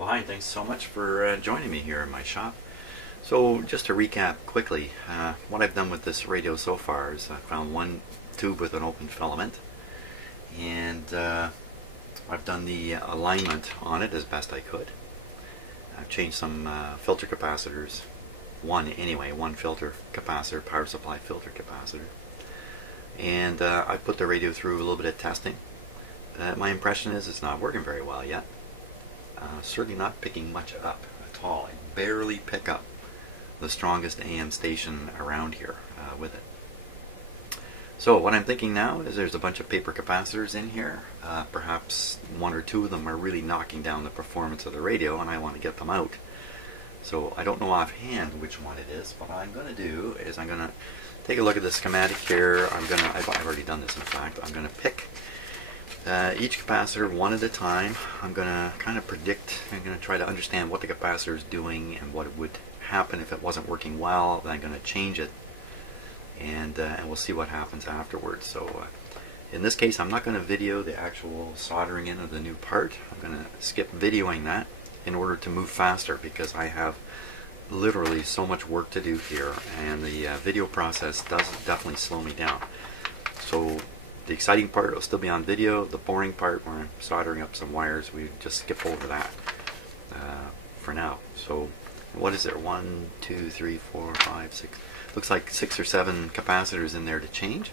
Well, hi, thanks so much for joining me here in my shop. So just to recap quickly, what I've done with this radio so far is I found one tube with an open filament, and I've done the alignment on it as best I could. I've changed some filter capacitors, one filter capacitor, power supply filter capacitor, and I put the radio through a little bit of testing. My impression is it's not working very well yet. Certainly not picking much up at all. I barely pick up the strongest AM station around here with it. So what I'm thinking now is there's a bunch of paper capacitors in here. Perhaps one or two of them are really knocking down the performance of the radio, and I want to get them out. So I don't know offhand which one it is, but what I'm going to do is I'm going to take a look at the schematic here. I've already done this in fact. I'm going to pick each capacitor one at a time. I'm going to kind of predict, I'm going to try to understand what the capacitor is doing and what would happen if it wasn't working well. Then I'm going to change it, and we'll see what happens afterwards. So in this case, I'm not going to video the actual soldering in of the new part. I'm going to skip videoing that in order to move faster, because I have literally so much work to do here, and the video process does definitely slow me down. So the exciting part will still be on video. The boring part, where I'm soldering up some wires, we just skip over that for now. So what is there? 1, 2, 3, 4, 5, 6. Looks like 6 or 7 capacitors in there to change.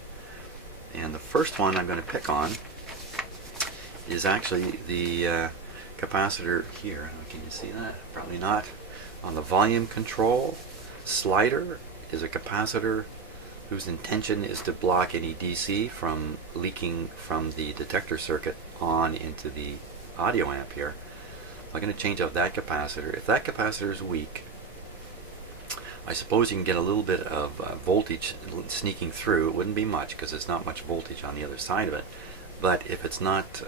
And the first one I'm going to pick on is actually the capacitor here. Can you see that? Probably not. On the volume control slider is a capacitor whose intention is to block any DC from leaking from the detector circuit on into the audio amp here. I'm going to change out that capacitor. If that capacitor is weak, I suppose you can get a little bit of voltage sneaking through. It wouldn't be much because there's not much voltage on the other side of it. But if it's not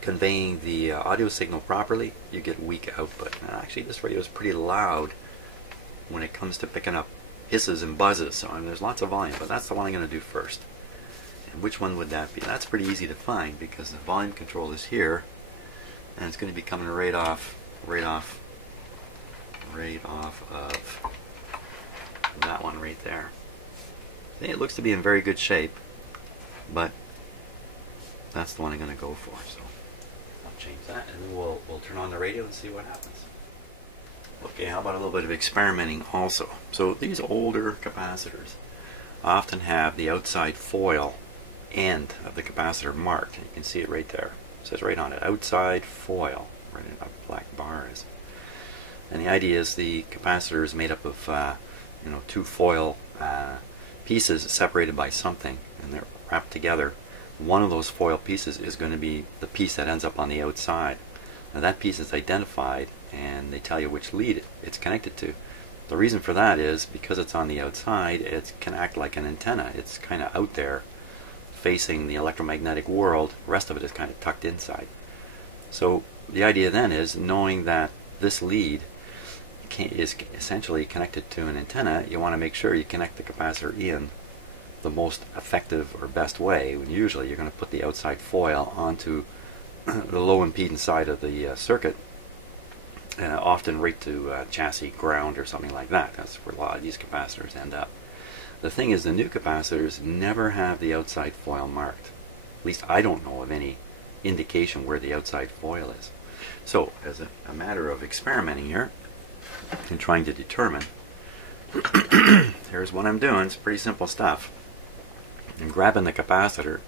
conveying the audio signal properly, you get weak output. Now, actually, this radio is pretty loud when it comes to picking up hisses and buzzes, so there's lots of volume, but that's the one I'm going to do first. And which one would that be? That's pretty easy to find because the volume control is here, and it's going to be coming right off of that one right there. See, it looks to be in very good shape, but that's the one I'm going to go for. So I'll change that, and then we'll turn on the radio and see what happens. Okay, how about a little bit of experimenting also? So these older capacitors often have the outside foil end of the capacitor marked. You can see it right there. It says right on it, outside foil, right in a black bar is. And the idea is the capacitor is made up of 2 foil pieces separated by something, and they're wrapped together. One of those foil pieces is going to be the piece that ends up on the outside. Now that piece is identified, and they tell you which lead it's connected to. The reason for that is because it's on the outside, it can act like an antenna. It's kind of out there facing the electromagnetic world. The rest of it is kind of tucked inside. So the idea then is, knowing that this lead is essentially connected to an antenna, you want to make sure you connect the capacitor in the most effective or best way. When usually you're going to put the outside foil onto the low impedance side of the circuit, often right to chassis ground or something like that. That's where a lot of these capacitors end up. The thing is, the new capacitors never have the outside foil marked. At least I don't know of any indication where the outside foil is. So as a matter of experimenting here and trying to determine, here's what I'm doing. It's pretty simple stuff. I'm grabbing the capacitor,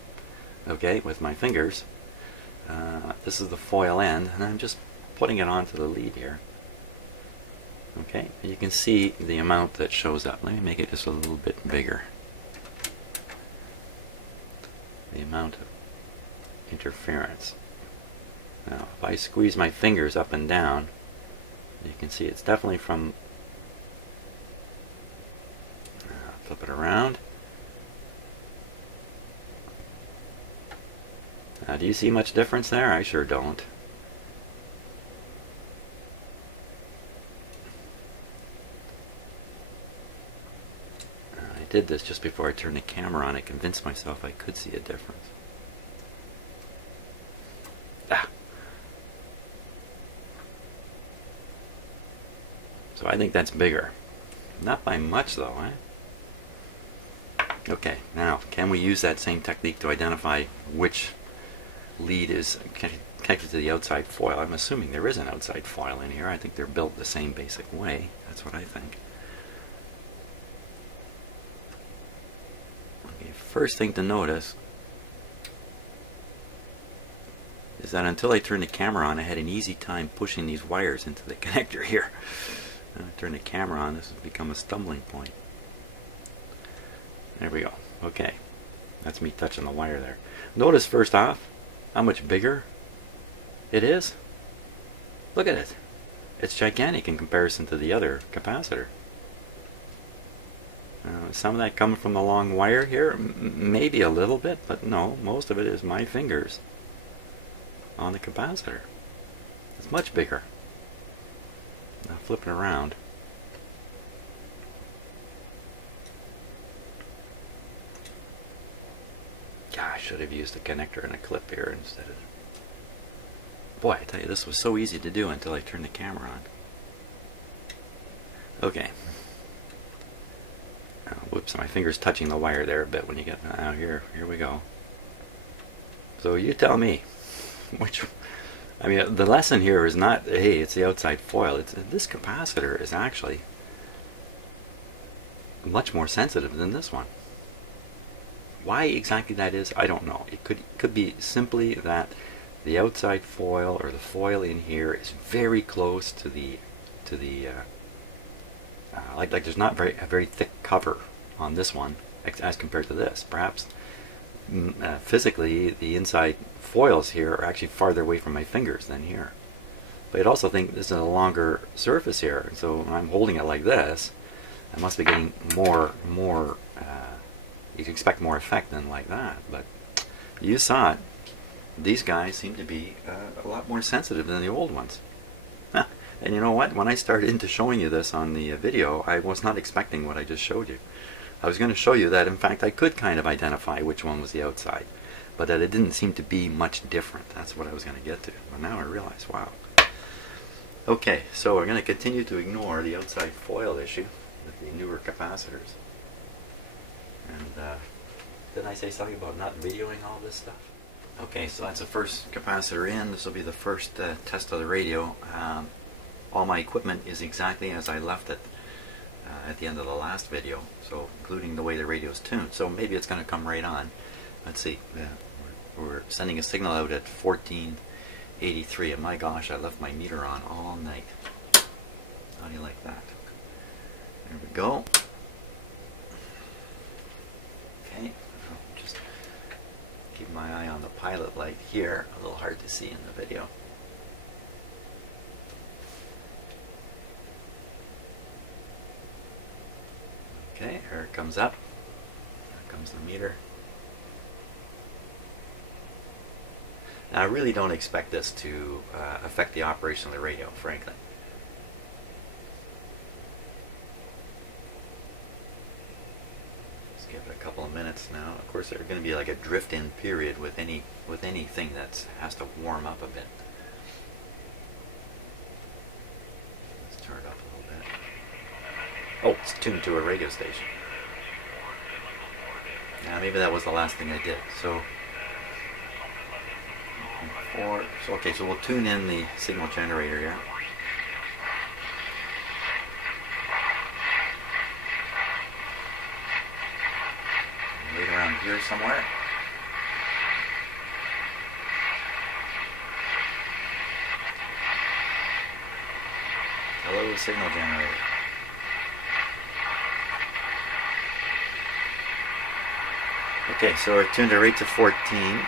okay, with my fingers. This is the foil end, and I'm just putting it onto the lead here. Okay, and you can see the amount that shows up. Let me make it just a little bit bigger. The amount of interference. Now, if I squeeze my fingers up and down, you can see it's definitely from, flip it around. Do you see much difference there? I sure don't. I did this just before I turned the camera on. I convinced myself I could see a difference. So I think that's bigger. Not by much though, eh? Okay, now can we use that same technique to identify which lead is connected to the outside foil? I'm assuming there is an outside foil in here. I think they're built the same basic way. That's what I think. Okay, first thing to notice is that until I turned the camera on, I had an easy time pushing these wires into the connector here. When I turn the camera on, this has become a stumbling point. There we go. Okay, that's me touching the wire there. Notice first off how much bigger it is. Look at it. It's gigantic in comparison to the other capacitor. Some of that coming from the long wire here, maybe a little bit, but no, most of it is my fingers on the capacitor. It's much bigger. Now flipping around. God, I should have used a connector and a clip here instead of... Boy, I tell you, this was so easy to do until I turned the camera on. Okay. Whoops, my finger's touching the wire there a bit when you get... here we go. So you tell me. Which... I mean, the lesson here is not, hey, it's the outside foil. It's this capacitor is actually much more sensitive than this one. Why exactly that is, I don't know. It could be simply that the outside foil or the foil in here is very close to the like there's not a very thick cover on this one as compared to this. Perhaps physically the inside foils here are actually farther away from my fingers than here. But I'd also think this is a longer surface here, so when I'm holding it like this, I must be getting more you can expect more effect than like that. But you saw it. These guys seem to be a lot more sensitive than the old ones. And you know what? When I started into showing you this on the video, I was not expecting what I just showed you. I was going to show you that, in fact, I could kind of identify which one was the outside, but that it didn't seem to be much different. That's what I was going to get to. But now I realize, wow. Okay, so we're going to continue to ignore the outside foil issue with the newer capacitors. And didn't I say something about not videoing all this stuff? Okay, so that's the first capacitor in. This will be the first test of the radio. All my equipment is exactly as I left it at the end of the last video, so including the way the radio is tuned. So maybe it's going to come right on. Let's see. We're sending a signal out at 1483, and my gosh, I left my meter on all night. How do you like that? There we go. Okay, I'll just keep my eye on the pilot light here. A little hard to see in the video. Okay, here it comes up. There comes the meter. Now, I really don't expect this to affect the operation of the radio, frankly. Just give it a couple of minutes now. Of course, there's going to be like a drift-in period with anything that has to warm up a bit. Let's turn it up a little bit. Oh, it's tuned to a radio station. Yeah, maybe that was the last thing I did. So okay, so we'll tune in the signal generator here. Right around here somewhere. Hello, signal generator. Okay, so we're tuned to rate to 14.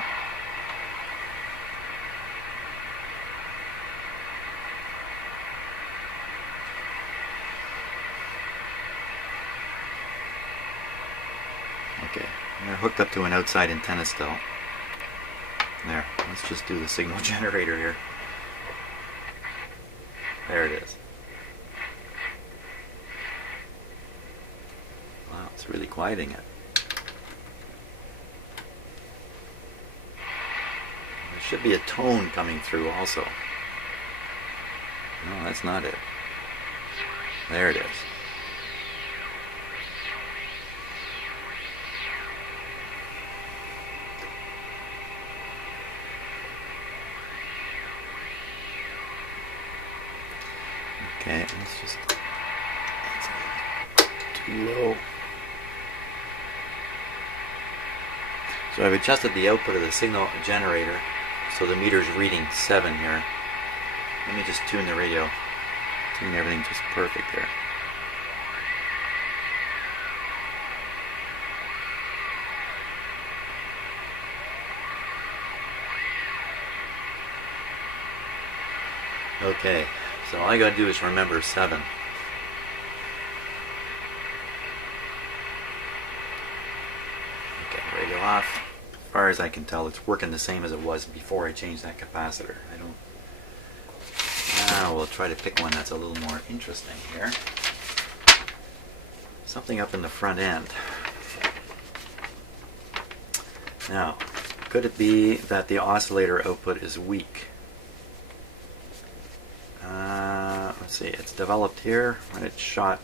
Okay, they're hooked up to an outside antenna still. There, let's just do the signal generator here. There it is. Wow, it's really quieting it. There should be a tone coming through also. No, that's not it. There it is. Okay, let's just, that's too low. So I've adjusted the output of the signal generator so the meter's reading 7 here. Let me just tune the radio. Tune everything just perfect there. Okay, so all I gotta do is remember 7. Okay, radio off. As far as I can tell, it's working the same as it was before I changed that capacitor. Now we'll try to pick one that's a little more interesting here. Something up in the front end. Now, could it be that the oscillator output is weak? Let's see, it's developed here when it shot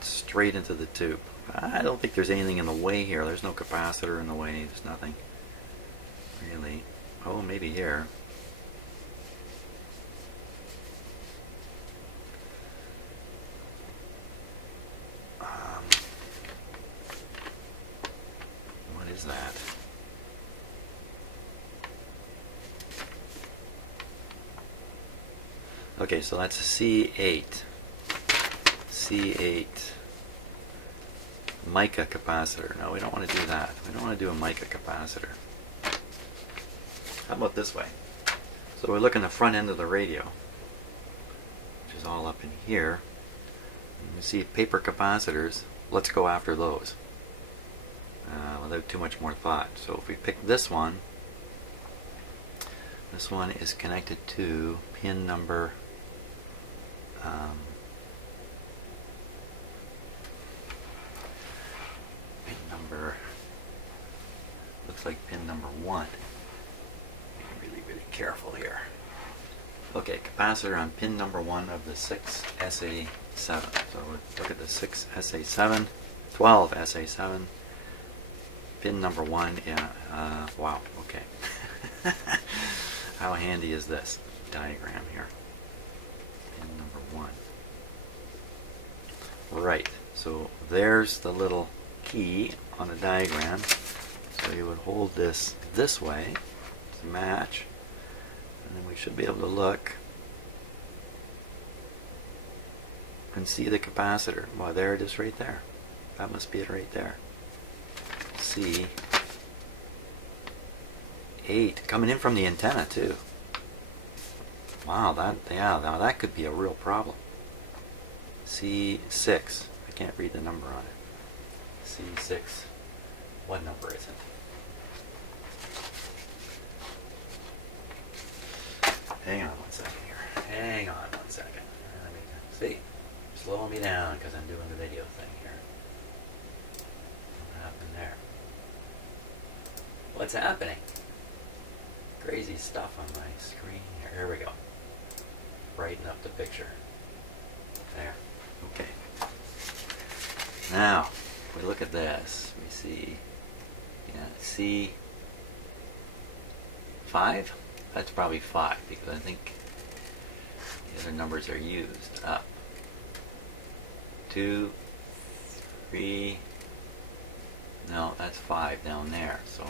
straight into the tube. I don't think there's anything in the way here. There's no capacitor in the way. There's nothing really. Oh, maybe here. What is that? Okay, so that's a C8. C8 mica capacitor. No, we don't want to do that. We don't want to do a mica capacitor. How about this way? So we look in the front end of the radio, which is all up in here. You see paper capacitors. Let's go after those without too much more thought. So if we pick this one is connected to pin number looks like pin number 1. Be really careful here. Okay, capacitor on pin number 1 of the 6SA7. So we'll look at the 6SA7, 12SA7, pin number 1. Yeah, wow, okay. How handy is this diagram here? Pin number 1. Right, so there's the little key on the diagram. So you would hold this way to match, and then we should be able to look and see the capacitor. Well, there it is right there. That must be it right there. C8 coming in from the antenna too. Wow, now that could be a real problem. C6. I can't read the number on it. C6. What number is it? Hang on one second here. Hang on one second. Let me see. Slowing me down because I'm doing the video thing here. What happened there? What's happening? Crazy stuff on my screen here. Here we go. Brighten up the picture. There. Okay. Now, if we look at this, we see, C5? That's probably 5 because I think the other numbers are used. Up. 2, 3, no, that's 5 down there. So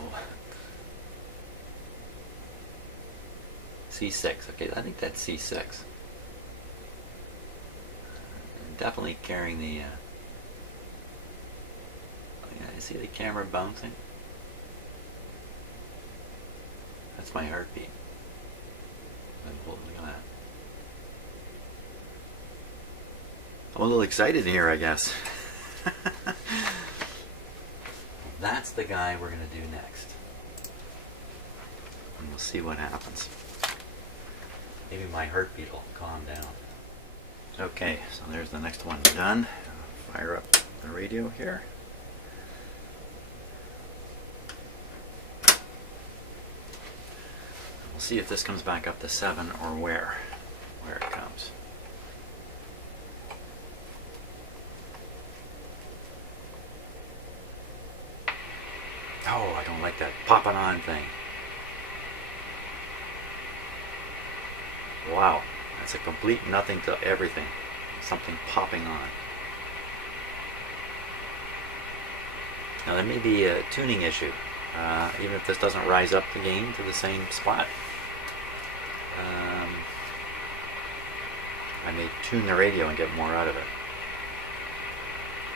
C6. Okay, I think that's C6. Definitely carrying the. You see the camera bouncing? That's my heartbeat. Look at that. I'm a little excited here, I guess. That's the guy we're going to do next. And we'll see what happens. Maybe my heartbeat will calm down. Okay, so there's the next one done. Fire up the radio here. We'll see if this comes back up to 7 or where it comes. like that popping on thing. Wow, that's a complete nothing to everything. Something popping on. Now there may be a tuning issue, even if this doesn't rise up the gain to the same spot. I may tune the radio and get more out of it.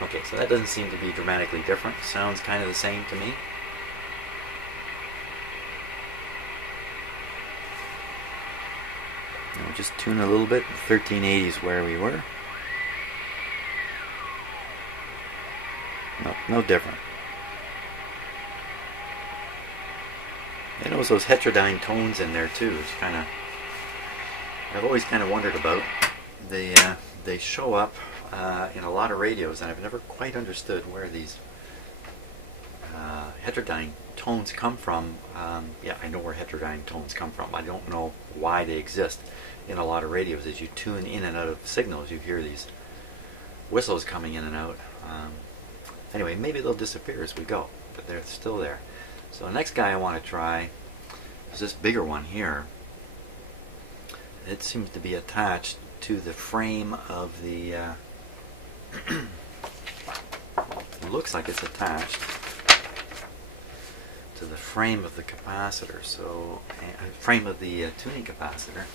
Okay, so that doesn't seem to be dramatically different. Sounds kind of the same to me. Now we'll just tune a little bit. 1380 is where we were. No different. You notice those heterodyne tones in there too. It's kind of, I've always kind of wondered about. They show up in a lot of radios, and I've never quite understood where these heterodyne tones come from. Yeah, I know where heterodyne tones come from. I don't know why they exist in a lot of radios. As you tune in and out of signals, you hear these whistles coming in and out. Anyway, maybe they'll disappear as we go, but they're still there. So the next guy I want to try is this bigger one here. It seems to be attached to the frame of the it looks like it's attached to the frame of the capacitor, so frame of the tuning capacitor,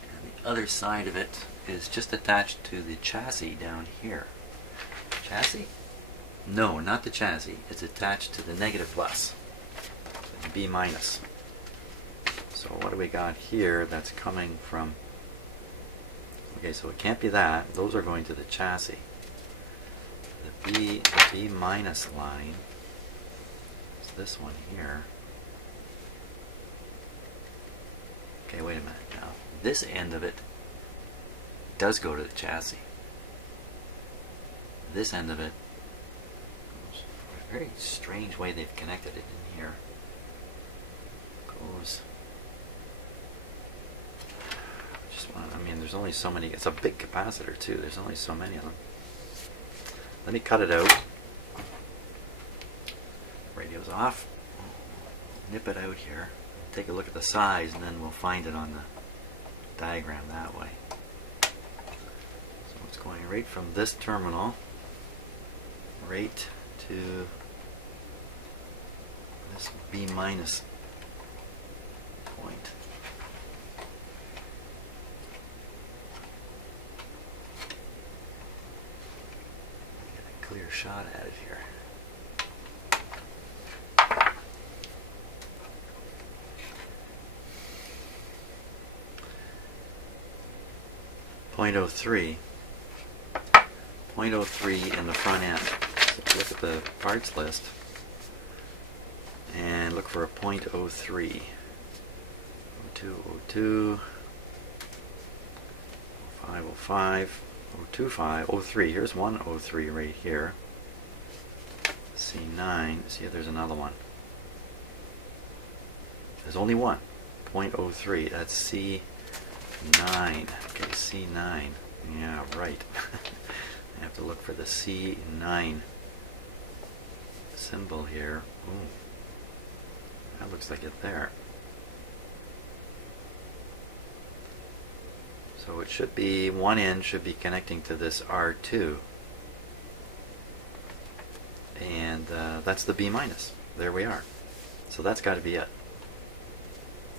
and the other side of it is just attached to the chassis down here. Chassis? No, not the chassis. It's attached to the negative bus, the B minus. So what do we got here that's coming from? Okay, so it can't be that. Those are going to the chassis. The B minus line is this one here. Okay, wait a minute now. This end of it does go to the chassis. This end of it, a very strange way they've connected it in here, goes. I mean, there's only so many. It's a big capacitor too. There's only so many of them. Let me cut it out. Radio's off. Nip it out here. Take a look at the size, and then we'll find it on the diagram that way. So it's going right from this terminal right to this B minus point. Clear shot at it here. .03 in the front end. So look at the parts list and look for a .03. 02, 05, 025, 03. Here's one 03 right here. C9. See if there's another one. There's only one. .03. That's C9. Okay, C9. Yeah, right. I have to look for the C9 symbol here. Ooh. That looks like it there. So it should be, one end should be connecting to this R2. And that's the B minus. There we are. So that's got to be it.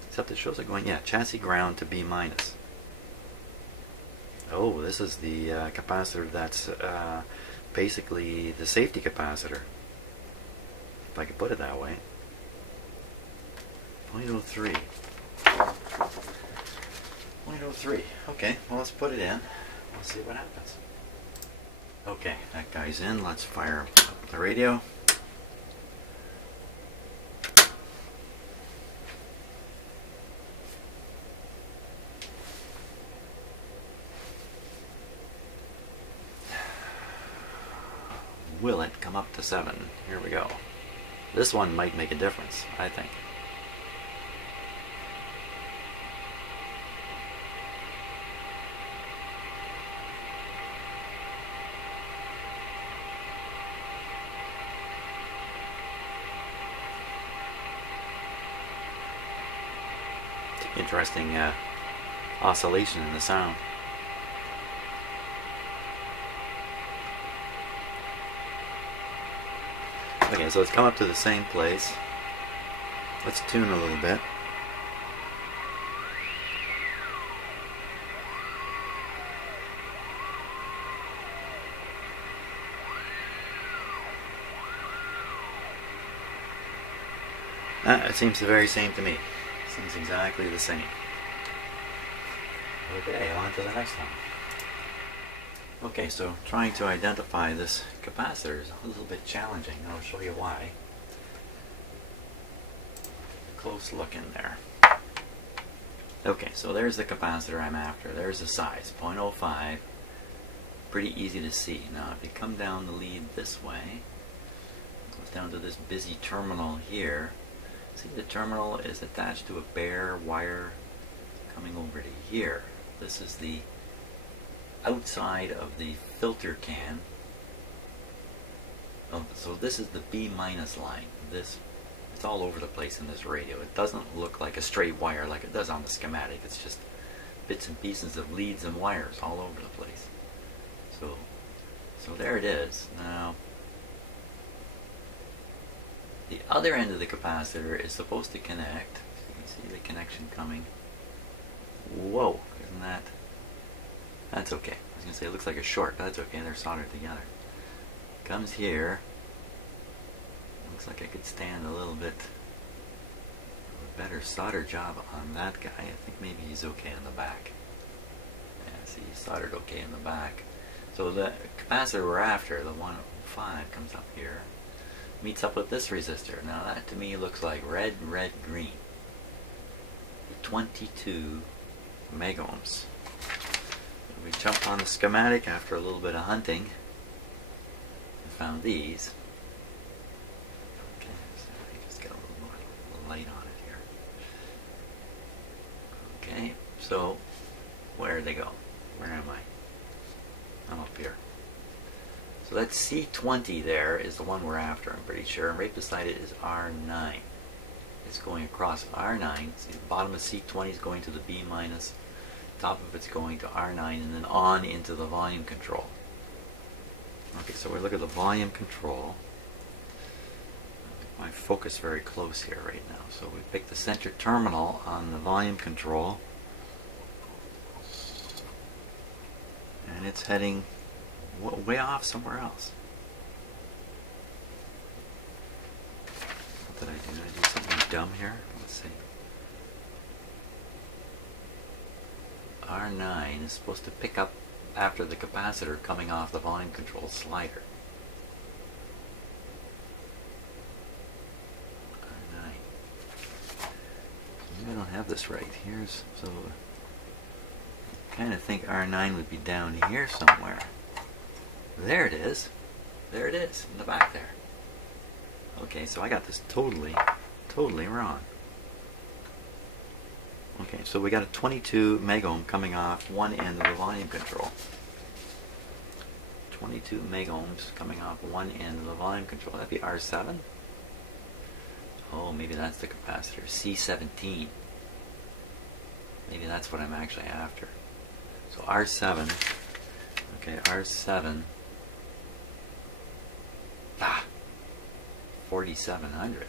Except it shows it going, yeah, chassis ground to B minus. Oh, this is the capacitor that's basically the safety capacitor, if I could put it that way. 0.03. 0.03. Okay, well, let's put it in. We'll see what happens. Okay, that guy's in. Let's fire up the radio. Will it come up to 7? Here we go. This one might make a difference, I think. interesting oscillation in the sound. Okay, so let's come up to the same place. Let's tune a little bit. It seems the very same to me. Seems exactly the same. Okay, on to the next one. Okay, so trying to identify this capacitor is a little bit challenging. I'll show you why. Close look in there. Okay, so there's the capacitor I'm after. There's the size, 0.05. Pretty easy to see. Now if you come down the lead this way, it goes down to this busy terminal here. See, the terminal is attached to a bare wire coming over to here. This is the outside of the filter can. So this is the B minus line. It's all over the place in this radio. It doesn't look like a straight wire like it does on the schematic. It's just bits and pieces of leads and wires all over the place. So there it is. Now the other end of the capacitor is supposed to connect. So you can see the connection coming. Whoa, isn't that? That's okay. I was going to say it looks like a short, but that's okay. They're soldered together. Comes here. Looks like I could stand a little bit of a better solder job on that guy. I think maybe he's okay in the back. Yeah, see, he's soldered okay in the back. So the capacitor we're after, the 105, comes up here. Meets up with this resistor. Now that to me looks like red, red, green. 22 megohms. We jumped on the schematic after a little bit of hunting and found these. Okay, so I just got a little more light on it here. Okay, so where did they go? Where am I? I'm up here. So that C20 there is the one we're after, I'm pretty sure. And right beside it is R9. It's going across R9. See, the bottom of C20 is going to the B minus. Top of it's going to R9 and then on into the volume control. Okay, so we look at the volume control. I focus very close here right now. So we pick the center terminal on the volume control. And it's heading way off somewhere else. What did I do? Did I do something dumb here? Let's see. R9 is supposed to pick up after the capacitor coming off the volume control slider. R9. Maybe I don't have this right. Here's so I kind of think R9 would be down here somewhere. There it is. There it is in the back there. Okay, so I got this totally wrong. Okay, so we got a 22 megohm coming off one end of the volume control. 22 megohms coming off one end of the volume control. That'd be R7. Oh, maybe that's the capacitor. C17. Maybe that's what I'm actually after. So R7. Okay, R7. 4700.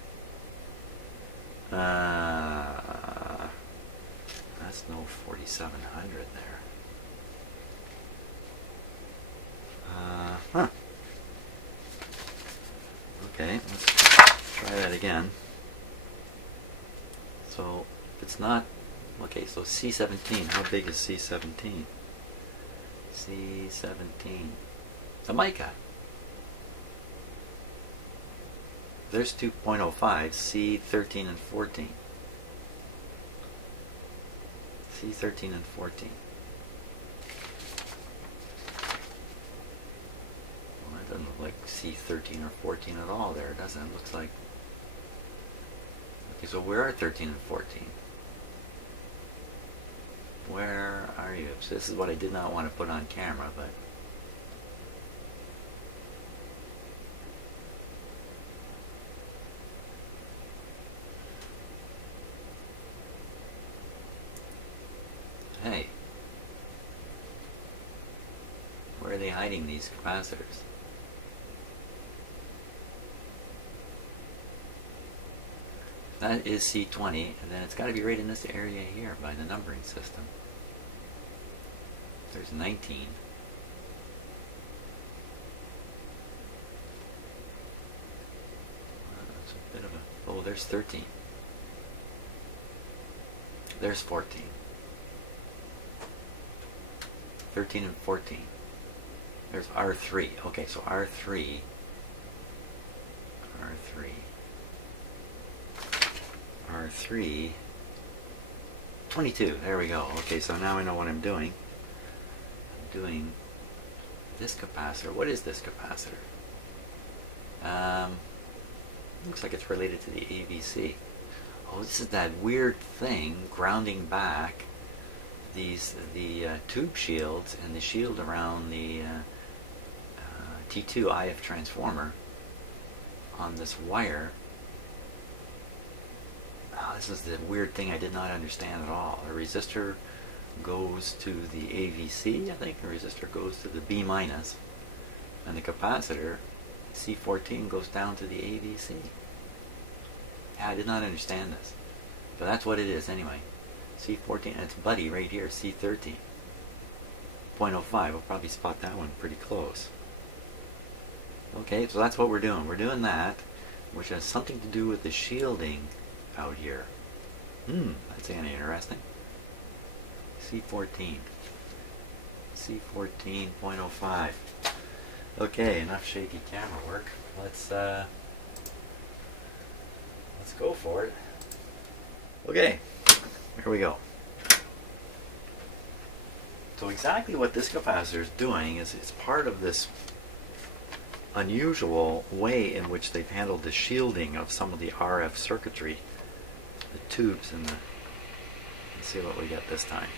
That's no 4700 there. Huh. Okay, let's try that again. So it's not. Okay, so C17. How big is C17? C17. The mica. There's 2.05, C13 and 14. C13 and 14. Well, that doesn't look like C13 or 14 at all there, does it? It looks like... Okay, so where are 13 and 14? Where are you? So this is what I did not want to put on camera, but... Hey, where are they hiding these capacitors? That is C20, and then it's got to be right in this area here by the numbering system. There's 19. That's a bit of a... Oh, there's 13. There's 14. 13 and 14. There's R3. Okay, so R3. 22. There we go. Okay, so now I know what I'm doing. I'm doing this capacitor. What is this capacitor? Looks like it's related to the AVC. Oh, this is that weird thing grounding back the tube shields and the shield around the T2 IF transformer on this wire. Oh, this is the weird thing I did not understand at all. The resistor goes to the AVC, I think. The resistor goes to the B minus, and the capacitor, C14, goes down to the AVC. Yeah, I did not understand this. But that's what it is anyway. C14, and it's buddy right here, C13. 0.05, we'll probably spot that one pretty close. Okay, so that's what we're doing. We're doing that, which has something to do with the shielding out here. That's kind of interesting. C14. C14, 0.05. Okay, enough shaky camera work. Let's go for it. Okay, here we go. So exactly what this capacitor is doing is it's part of this unusual way in which they've handled the shielding of some of the RF circuitry, the tubes and the... Let's see what we get this time.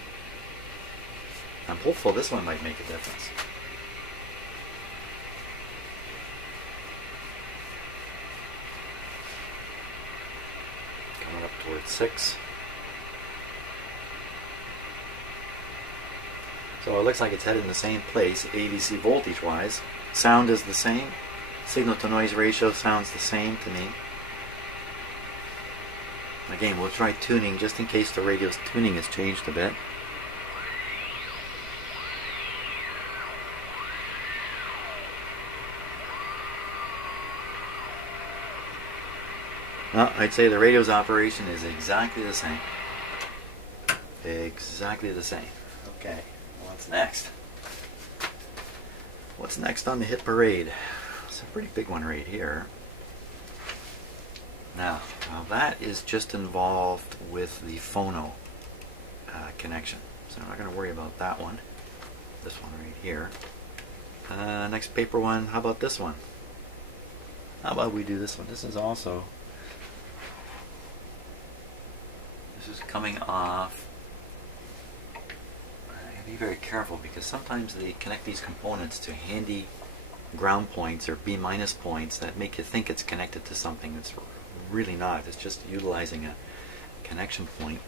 I'm hopeful this one might make a difference. Coming up towards 6. So it looks like it's headed in the same place, AVC voltage wise. Sound is the same. Signal to noise ratio sounds the same to me. Again, we'll try tuning just in case the radio's tuning has changed a bit. Well, I'd say the radio's operation is exactly the same. Exactly the same. Okay, what's next? What's next on the hit parade? It's a pretty big one right here. Now that is just involved with the phono connection. So I'm not going to worry about that one. This one right here. Next paper one, how about this one? How about we do this one? This is also... This is coming off... Be very careful because sometimes they connect these components to handy ground points or B minus points that make you think it's connected to something that's really not. It's just utilizing a connection point.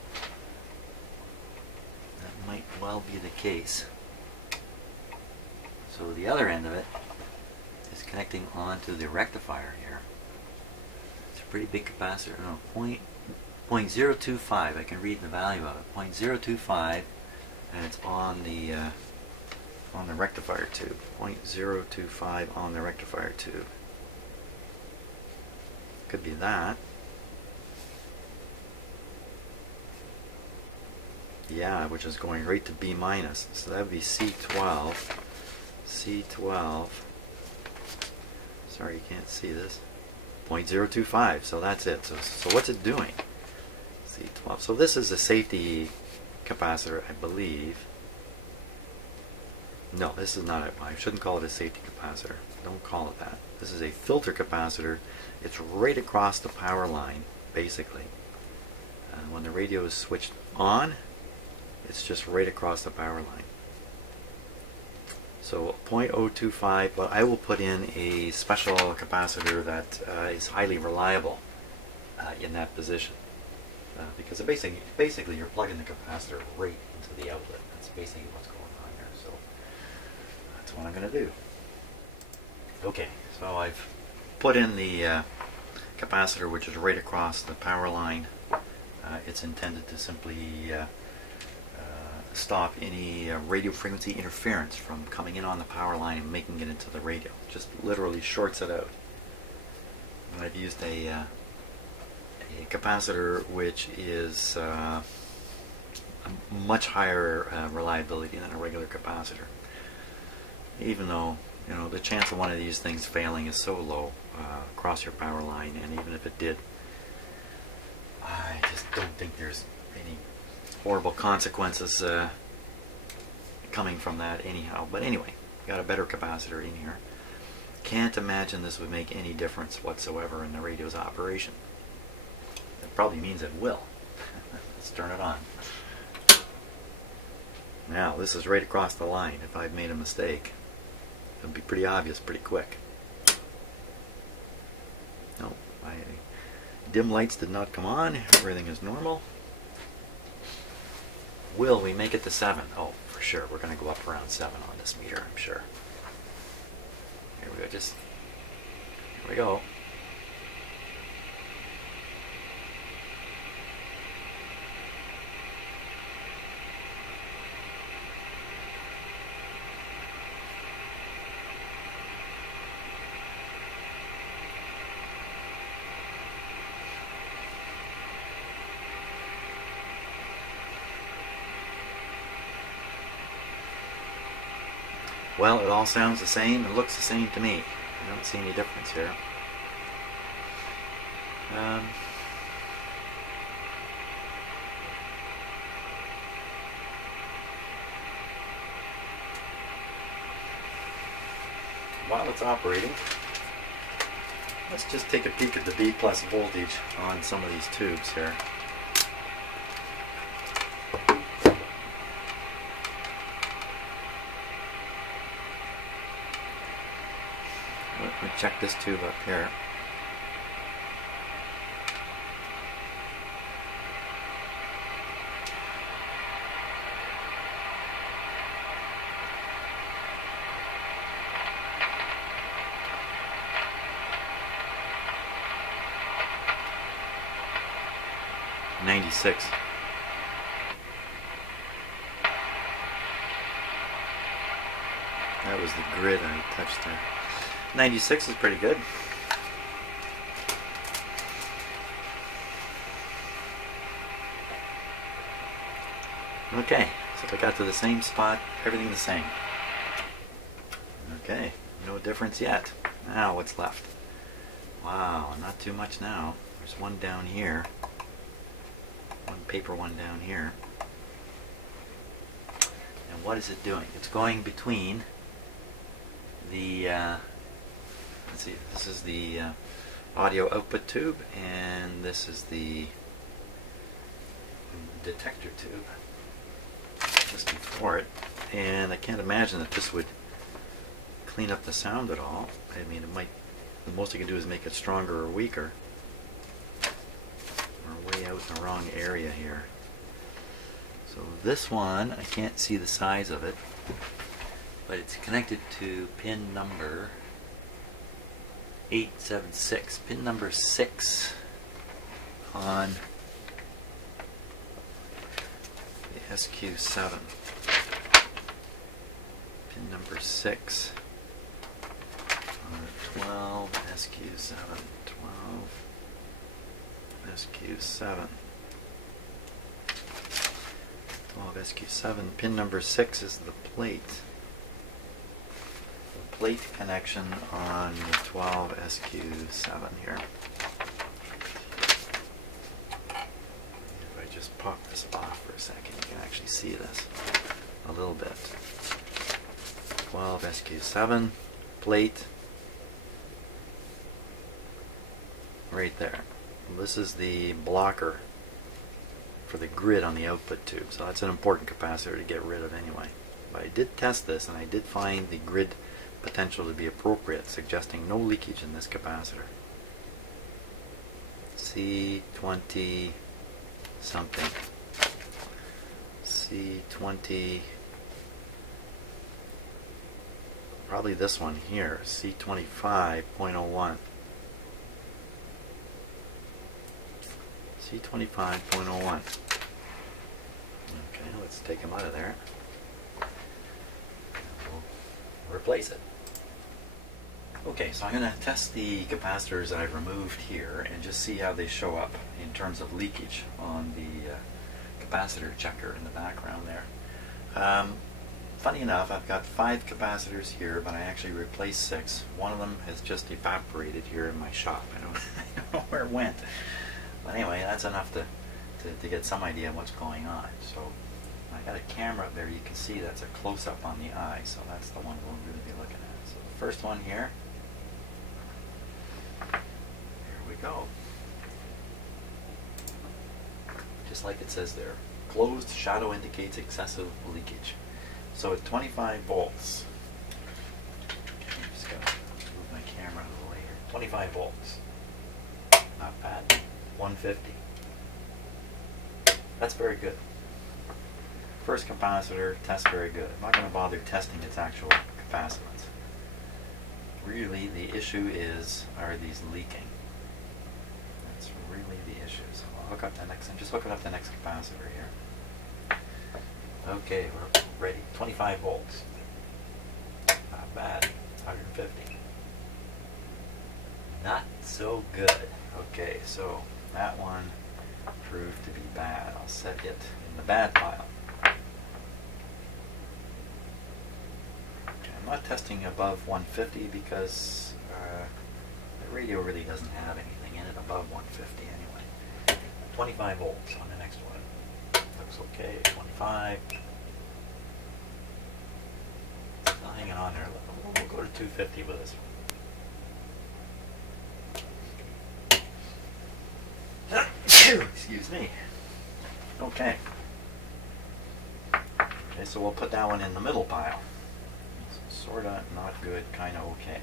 That might well be the case. So the other end of it is connecting onto the rectifier here. It's a pretty big capacitor. No, 0.025. I can read the value of it. 0.025. And it's on the rectifier tube. 0.025 on the rectifier tube. Could be that. Yeah, which is going right to B minus. So that would be C12. C12. Sorry, you can't see this. 0.025. So that's it. So what's it doing? C12. So this is a safety capacitor, I believe. No, this is not it. I shouldn't call it a safety capacitor. Don't call it that. This is a filter capacitor. It's right across the power line, basically. When the radio is switched on, it's just right across the power line. So 0.025, but I will put in a special capacitor that is highly reliable in that position. because basically you're plugging the capacitor right into the outlet. That's basically what's going on here. So that's what I'm going to do. Okay, so I've put in the capacitor, which is right across the power line. It's intended to simply stop any radio frequency interference from coming in on the power line and making it into the radio. Just literally shorts it out. And I've used a capacitor which is a much higher reliability than a regular capacitor. Even though, you know, the chance of one of these things failing is so low across your power line, and even if it did, I just don't think there's any horrible consequences coming from that anyhow. But anyway, got a better capacitor in here. Can't imagine this would make any difference whatsoever in the radio's operation. That probably means it will. Let's turn it on. Now, this is right across the line. If I've made a mistake, it'll be pretty obvious pretty quick. No, dim lights did not come on. Everything is normal. Will we make it to 7? Oh, for sure. We're going to go up around 7 on this meter, I'm sure. Here we go. Here we go. Well, it all sounds the same and looks the same to me. I don't see any difference here. While it's operating, let's just take a peek at the B+ voltage on some of these tubes here. Let me check this tube up here. .96. That was the grid I touched there. 96 is pretty good. Okay, so I got to the same spot, everything the same. Okay, no difference yet. Now what's left? Wow, not too much now. There's one down here. One paper one down here. And what is it doing? It's going between the let's see, this is the audio output tube, and this is the detector tube just before it. And I can't imagine that this would clean up the sound at all. I mean, it might, the most it can do is make it stronger or weaker. We're way out in the wrong area here. So this one, I can't see the size of it, but it's connected to pin number 876, pin number 6 on the SQ7. Pin number 6 on 12 SQ7, 12 SQ7. 12 SQ7, pin number 6 is the plate. Plate connection on the 12 SQ7 here. If I just pop this off for a second, you can actually see this a little bit. 12 SQ7, plate, right there. This is the blocker for the grid on the output tube, so that's an important capacitor to get rid of anyway. But I did test this, and I did find the grid potential to be appropriate, suggesting no leakage in this capacitor. C20 something. C20, probably this one here, C25.01. C25.01. Okay, let's take them out of there. We'll replace it. Okay, so I'm going to test the capacitors I've removed here and just see how they show up in terms of leakage on the capacitor checker in the background there. Funny enough, I've got 5 capacitors here, but I actually replaced 6. One of them has just evaporated here in my shop. I don't know where it went. But anyway, that's enough to get some idea of what's going on. So I got a camera up there. You can see that's a close-up on the eye, so that's the one we'll really be looking at. So the first one here. Here we go. Just like it says there. Closed shadow indicates excessive leakage. So at 25 volts. Okay, I'm just going to move my camera out of the way here. 25 volts. Not bad. 150. That's very good. First capacitor, test very good. I'm not going to bother testing its actual capacitance. Really, the issue are these leaking. That's really the issue. So I'll hook up the next, I'm just hooking up the next capacitor here. Okay, we're ready. 25 volts. Not bad. 150. Not so good. Okay, so that one proved to be bad. I'll set it in the bad pile. Okay, I'm not testing above 150 because the radio really doesn't have anything in it above 150 anyway. 25 volts on the next one. Looks okay. 25. Still hanging on there. We'll go to 250 with this one. Excuse me. Okay. Okay, so we'll put that one in the middle pile. Sorta not good, kinda okay.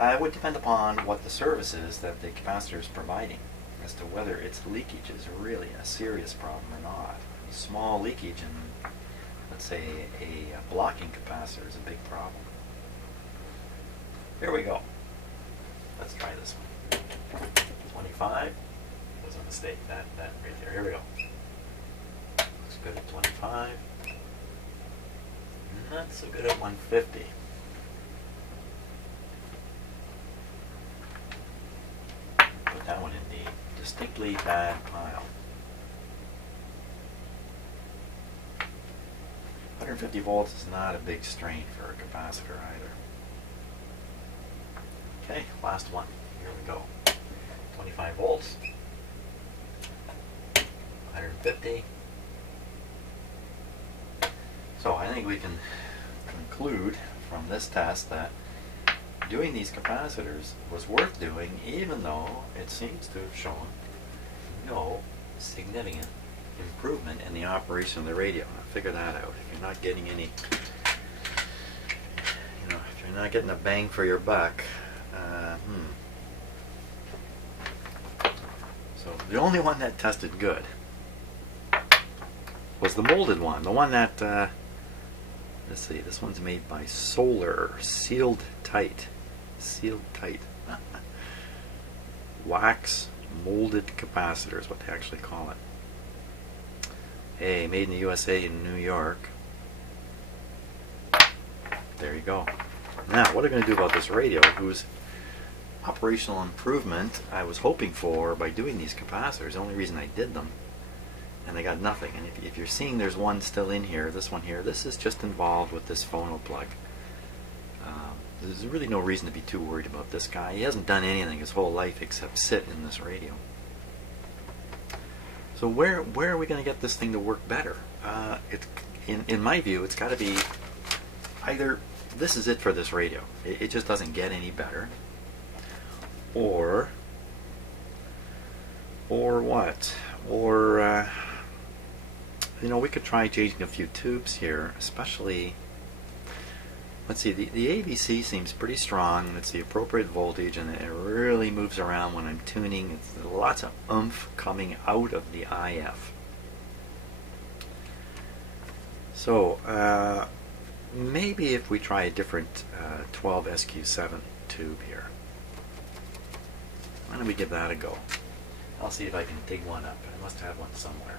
It would depend upon what the service is that the capacitor is providing as to whether its leakage is really a serious problem or not. A small leakage in, let's say, a blocking capacitor is a big problem. Here we go. Let's try this one. 25 was a mistake. That right there. Here we go. Looks good at 25. Not so good at 150. Put that one in the distinctly bad pile. 150 volts is not a big strain for a capacitor either. Okay, last one. Here we go. 25 volts. 150. So I think we can conclude from this test that doing these capacitors was worth doing, even though it seems to have shown no significant improvement in the operation of the radio. Now figure that out. If you're not getting any, if you're not getting a bang for your buck, So the only one that tested good was the molded one, the one that, let's see, this one's made by Solar, sealed tight, wax molded capacitor is what they actually call it. Hey, made in the USA in New York. There you go. Now, what are we going to do about this radio, whose operational improvement I was hoping for by doing these capacitors? The only reason I did them, and I got nothing. And if you're seeing there's one still in here, this one here, this is just involved with this phono plug. There's really no reason to be too worried about this guy. He hasn't done anything his whole life except sit in this radio. So where are we going to get this thing to work better? In my view, it's got to be either this is it for this radio. It just doesn't get any better. Or what? Or we could try changing a few tubes here, especially let's see, the ABC seems pretty strong. It's the appropriate voltage, and it really moves around when I'm tuning. It's lots of oomph coming out of the IF. So maybe if we try a different 12SQ7 tube here. Why don't we give that a go? I'll see if I can dig one up. I must have one somewhere.